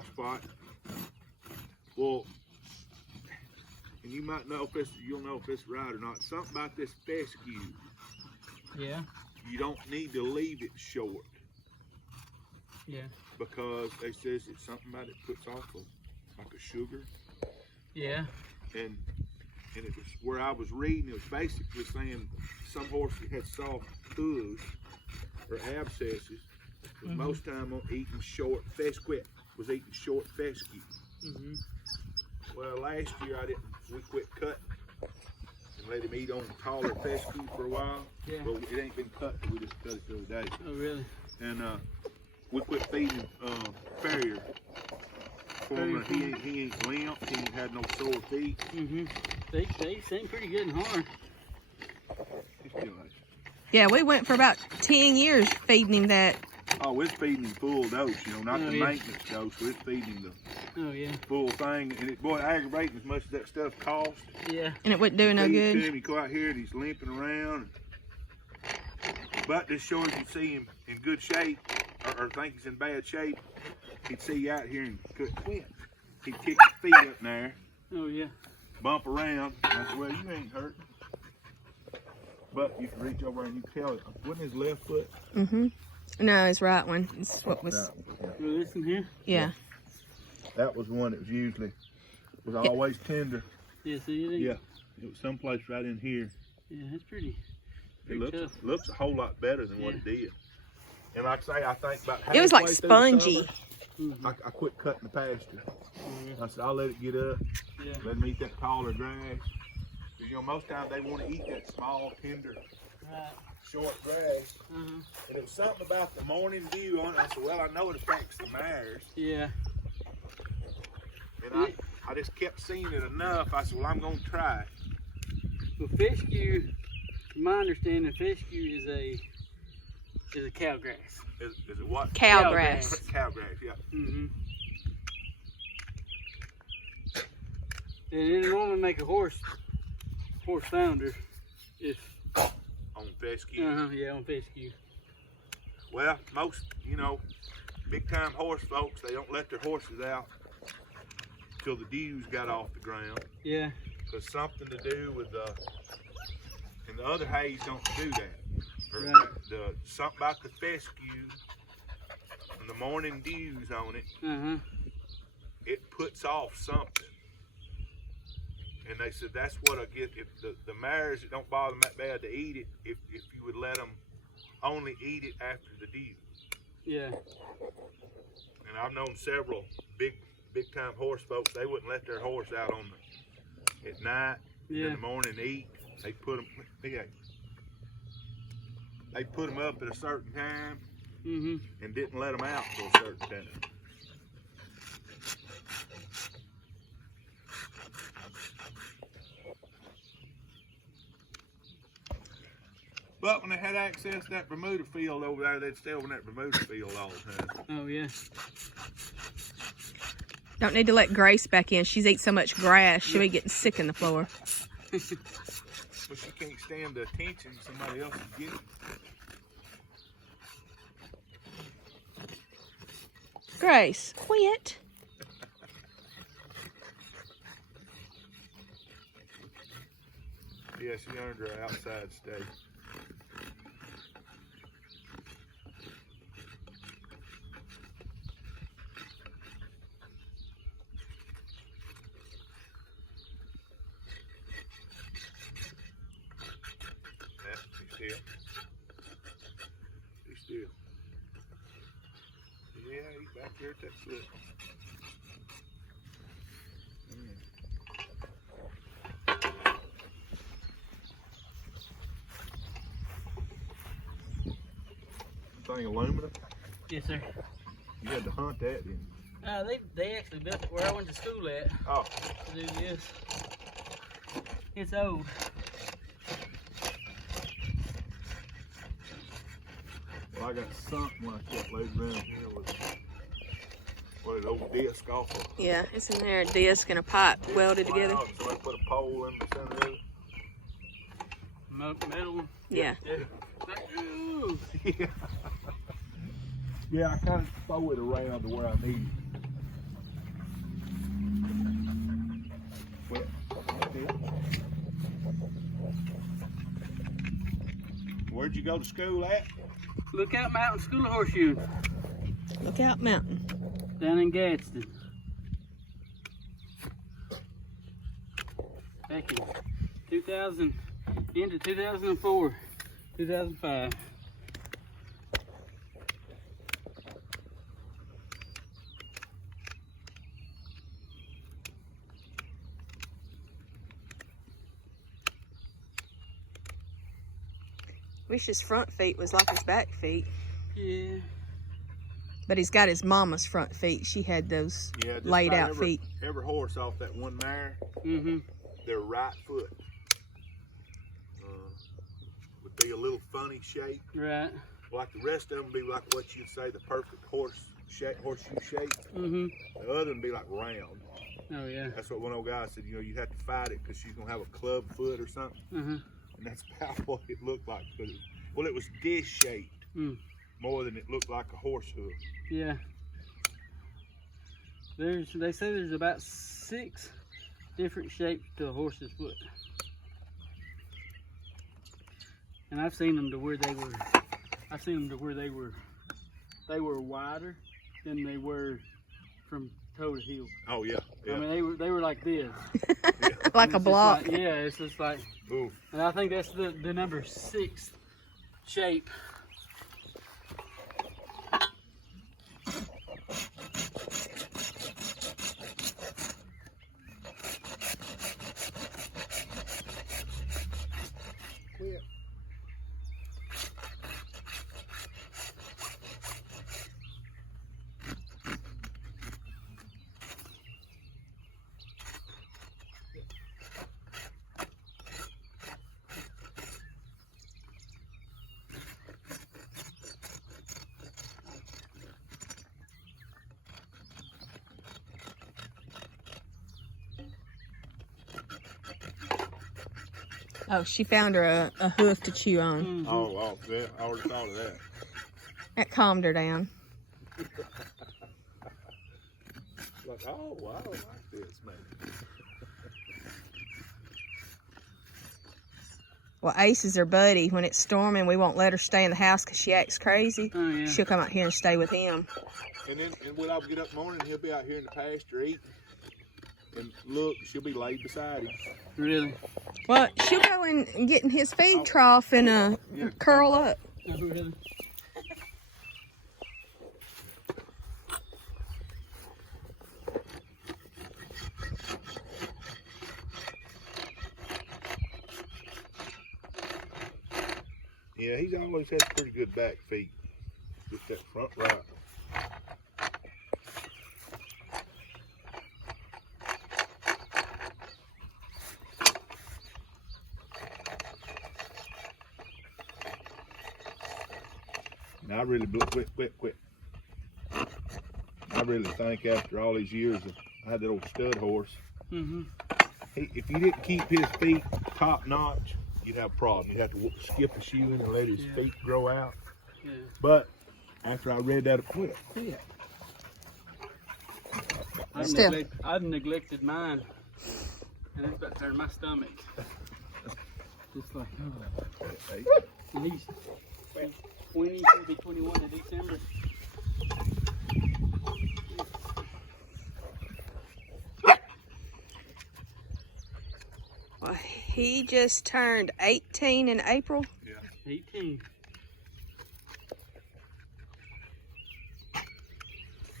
soft spot. Well, and you might know if this, you'll know if it's right or not. Something about this fescue. Yeah. You don't need to leave it short. Yeah. Because they says it's something about it puts off like a sugar. Yeah. And it was where I was reading, it was basically saying some horses had soft hooves or abscesses, but most time on eating short fescue was eating short fescue. Well, last year we quit cutting and let him eat on taller fescue for a while. Yeah. Well, it ain't been cut, we just cut it the other day. Oh, really? And we quit feeding farrier. He ain't limp, he ain't had no sore feet. They seem pretty good and hard. Yeah, we went for about 10 years feeding him that. Oh, it's feeding him full dose, you know, not the maintenance dose, but it's feeding him the full thing. And it, boy, aggravating as much as that stuff costs. Yeah. And it wouldn't do no good. He go out here and he's limping around. But this shows you see him in good shape, or think he's in bad shape. He'd see you out here and could quit. He'd kick his feet up in there. Oh, yeah. Bump around. I said, well, you ain't hurt. But you can reach over and you tell it. Wasn't his left foot? No, his right one. It's what was. This in here? Yeah. That was one that was usually, was always tender. Yeah, see it? Yeah. It was someplace right in here. Yeah, it's pretty It tough. looks a whole lot better than what it did. And like I say, I think about It was like halfway through the spongy. summer, I quit cutting the pasture. I said, I'll let it get up. Let them eat that taller grass. Because, you know, most times they want to eat that small, tender, short grass. And it was something about the morning dew on it. I said, well, I know it affects the mares. Yeah. And I just kept seeing it enough. I said, well, I'm going to try it. Well, fescue, from my understanding, fescue is a cow grass. Is it what? Cow grass. Cow grass, yeah. And it'll normally make a horse founder if On fescue. yeah, on fescue. Well, most, you know, big time horse folks, they don't let their horses out till the dews got off the ground. Yeah. There's something to do with and the other hays don't do that. Or something about the fescue and the morning dews on it, it puts off something. And they said that's what I get. If the mares, it don't bother them that bad to eat it if you would let them only eat it after the dew. Yeah. And I've known several big time horse folks. They wouldn't let their horse out on at night. In the morning to eat. They put them. They put them up at a certain time and didn't let them out till a certain time. But when they had access to that Bermuda field over there, they'd stay over in that Bermuda field all the time. Oh, yeah. Don't need to let Grace back in. She's eating so much grass, she'll be getting sick in the floor. But she can't stand the attention somebody else is getting. Grace, quit. Yeah, she earned her outside stay. Be still. Yeah, he's back there at that foot. Thing aluminum? Yes, sir. You had to hunt that, didn't you? They actually built it where I went to school at. Oh. To do this. It's old. Well, I got something when I kept laid around here with an old disc off of. Yeah, it's in there, a disc and a pipe welded together. Somebody put a pole in the center of it. Metal one? Yeah. Yeah. Yeah, I kind of throw it around to where I need it. still. Where'd you go to school at? Lookout Mountain School of Horseshoe. Lookout Mountain. Down in Gadsden. Back in 2000, into 2004, 2005. Wish his front feet was like his back feet. Yeah. But he's got his mama's front feet. She had those laid out feet. Every horse off that one mare, their right foot would be a little funny shape. Right. Like the rest of them be like what you'd say the perfect horseshoe shape. The other one be like round. Oh yeah. That's what one old guy said. You know, you have to fight it because she's gonna have a club foot or something. And that's about what it looked like. Well, it was dish shaped more than it looked like a horse hoof. Yeah. They say there's about 6 different shapes to a horse's foot. And I've seen them to where they were wider than they were from toe to heel. Oh yeah. I mean they were like this. Like a block. Like, yeah, it's just like. Ooh. And I think that's the number 6 shape. Oh, she found her a hoof to chew on. Oh, yeah, I already thought of that. That calmed her down. Like, oh, I don't like this, man. Well, Ace is her buddy. When it's storming, we won't let her stay in the house because she acts crazy. Oh, yeah. She'll come out here and stay with him. And when I get up in the morning, he'll be out here in the pasture eating. And look, she'll be laid beside him. Really? Well, she'll go and get in his feed trough and curl up. Oh, really? Yeah, he's always had pretty good back feet. Just that front right. And I really quit. I really think after all these years I had that old stud horse. If you didn't keep his feet top notch, you'd have a problem. You'd have to skip a shoe in and let his feet grow out. Yeah. But after I read that, I've neglected mine, and it's about to turn my stomach. Just like, and he's 20, he'll be 21 in December. Well, he just turned 18 in April. Yeah. 18.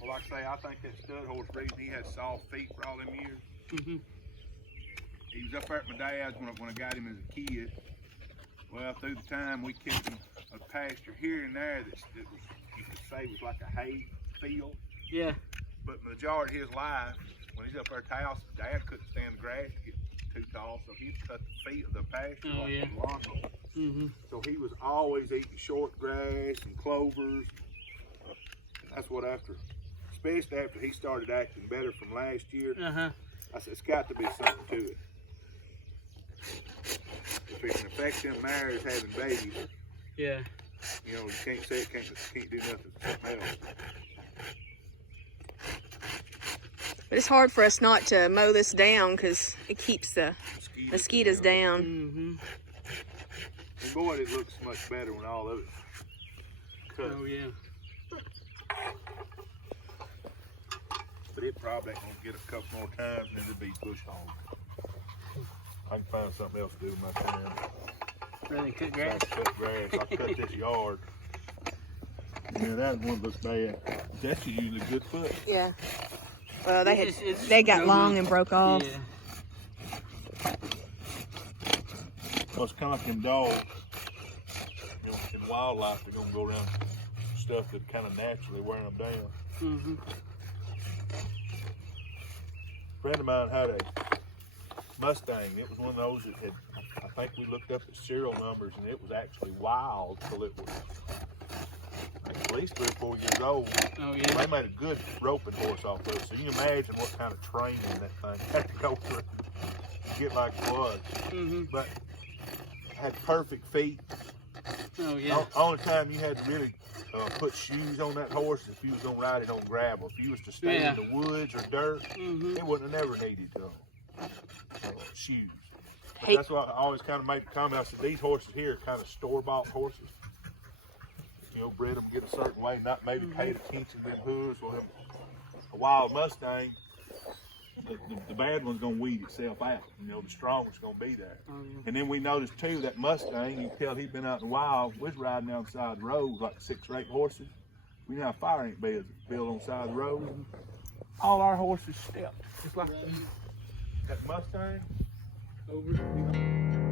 Well, like I say, I think that stud horse reason he had soft feet for all them years. He was up there at my dad's when I got him as a kid. Well, through the time we kept him a pasture here and there that was, you could say, was like a hay field. Yeah. But majority of his life, when he's up there at the house, Dad couldn't stand the grass to get too tall, so he'd cut the feet of the pasture like a Blanco. So he was always eating short grass and clovers. That's what especially after he started acting better from last year, I said, it's got to be something to it. If it can affect them mares having babies, yeah, you know, you can't say it can't do nothing to something else. But it's hard for us not to mow this down because it keeps the mosquitoes down. Mm-hmm. And boy, it looks much better when all of it cut. Oh yeah. But it probably ain't gonna get a couple more times and it'll be bush hog. I can find something else to do with my time. Really cut grass? Cut grass. I cut this yard. Yeah, that one looks bad. That's usually a good foot. Yeah. Well, they It's got long and broke off. Yeah. Well, it's kind of like in dogs. You know, in wildlife, they're gonna go around stuff that kind of naturally wearing them down. Mm-hmm. A friend of mine had a Mustang. It was one of those that had, I think we looked up the serial numbers, and it was actually wild till it was at least 3 or 4 years old. Oh yeah. They made a good roping horse off of it. So you can imagine what kind of training that thing had to go through to get like it was. Mm-hmm. But had perfect feet. Oh yeah. Only time you had to really put shoes on that horse if you was gonna ride it on gravel. If you was to stay in the woods or dirt, it wouldn't have never needed shoes. But that's why I always kind of make the comment. I said these horses here are kind of store-bought horses. You know, bred them get a certain way, not maybe paid attention to them hooves. Well, a wild Mustang, the bad one's gonna weed itself out. You know, the strong one's gonna be there. And then we noticed too that Mustang, you can tell he'd been out in the wild. We was riding down the side of the road like 6 or 8 horses. We know how fire ant beds built on the side of the road. All our horses stepped, just like that Mustang. Over.